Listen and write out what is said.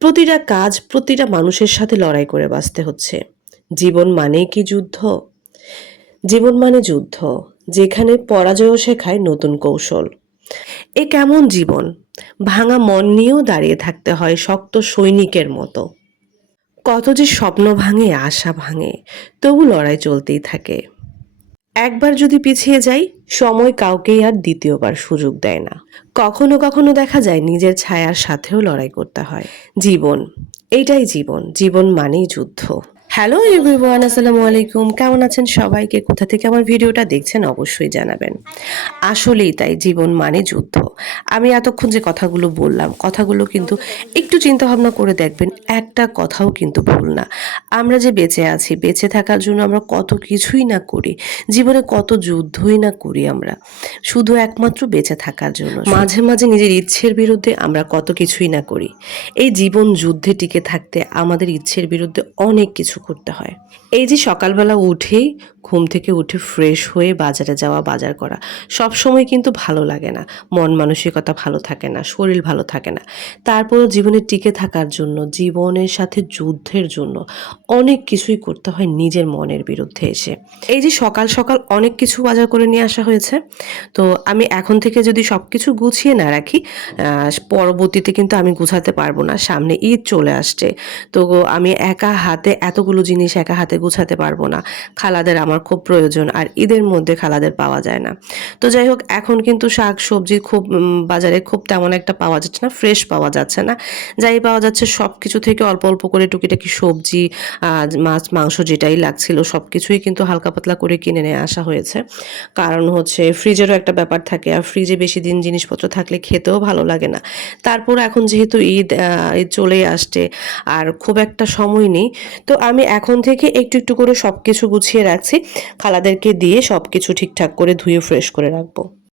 প্রতিটা কাজ প্রতিটা মানুষের সাথে লড়াই করে বাঁচতে হচ্ছে। জীবন মানেই কি যুদ্ধ? জীবন মানে যুদ্ধ, যেখানে পরাজয়ও শেখায় নতুন কৌশল। এ কেমন জীবন? ভাঙা মন নিয়েও দাঁড়িয়ে থাকতে হয় শক্ত সৈনিকের মতো। কত যে স্বপ্ন ভাঙে, আশা ভাঙে, তবু লড়াই চলতেই থাকে। একবার যদি পিছিয়ে যাই, সময় কাউকেই আর দ্বিতীয়বার সুযোগ দেয় না। কখনো কখনো দেখা যায় নিজের ছায়ার সাথেও লড়াই করতে হয়। জীবন, এইটাই জীবন। জীবন মানেই যুদ্ধ। হ্যালো এভরিওয়ান, আসসালামু আলাইকুম। কেমন আছেন সবাইকে? কোথা থেকে আমার ভিডিওটা দেখছেন অবশ্যই জানাবেন। আসলেই তাই, জীবন মানে যুদ্ধ। আমি এতক্ষণ যে কথাগুলো বললাম, কথাগুলো কিন্তু একটু চিন্তা ভাবনা করে দেখবেন, একটা কথাও কিন্তু ভুল না। আমরা যে বেঁচে আছি, বেঁচে থাকার জন্য আমরা কত কিছুই না করি। জীবনে কত যুদ্ধই না করি আমরা। শুধু একমাত্র বেঁচে থাকার জন্য। মাঝে, মাঝে নিজের ইচ্ছের বিরুদ্ধে আমরা কত কিছুই না করি। এই জীবন যুদ্ধে টিকে থাকতে আমাদের ইচ্ছের বিরুদ্ধে অনেক কিছু করতে হয়। এই যে সকালবেলা উঠেই ঘুম থেকে উঠে ফ্রেশ হয়ে বাজারে যাওয়া, বাজার করা, সবসময় কিন্তু ভালো লাগে না। মন মানসিকতা ভালো থাকে না, শরীর ভালো থাকে না। তারপরও জীবনে টিকে থাকার জন্য, জীবনের সাথে যুদ্ধের জন্য অনেক কিছুই করতে হয় নিজের মনের বিরুদ্ধে এসে। এই যে সকাল, সকাল অনেক কিছু বাজার করে নিয়ে আসা হয়েছে। তো আমি এখন থেকে যদি সবকিছু গুছিয়ে না রাখি, পরবর্তীতে কিন্তু আমি গুছাতে পারবো না। সামনে ঈদ চলে আসছে। তো আমি একা হাতে এতগুলো জিনিস একা হাতে গুছাতে পারবো না। খালাদের আমার খুব প্রয়োজন। আর ঈদের মধ্যে খালাদের পাওয়া যায় না। তো যাই হোক, এখন কিন্তু শাক-সবজি খুব বাজারে খুব তেমন একটা পাওয়া যাচ্ছে না। ফ্রেশ পাওয়া যাচ্ছে না। যাই পাওয়া যাচ্ছে সবকিছু থেকে অল্প, অল্প করে টুকিটাকি সবজি, মাছ, মাংস যেটাই লাগছিল সবকিছুই কিন্তু হালকা পাতলা করে কিনে নিয়ে আসা হয়েছে। কারণ হচ্ছে ফ্রিজেরও একটা ব্যাপার থাকে। আর ফ্রিজে বেশি দিন জিনিসপত্র থাকলে খেতেও ভালো লাগে না। তারপর এখন যেহেতু ঈদ চলেই আসছে আর খুব একটা সময় নেই। তো আমি এখন থেকে একটু, একটু করে সবকিছু গুছিয়ে রাখছি। খালাদেরকে দিয়ে সবকিছু ঠিকঠাক করে ধুয়ে ফ্রেশ করে রাখবো।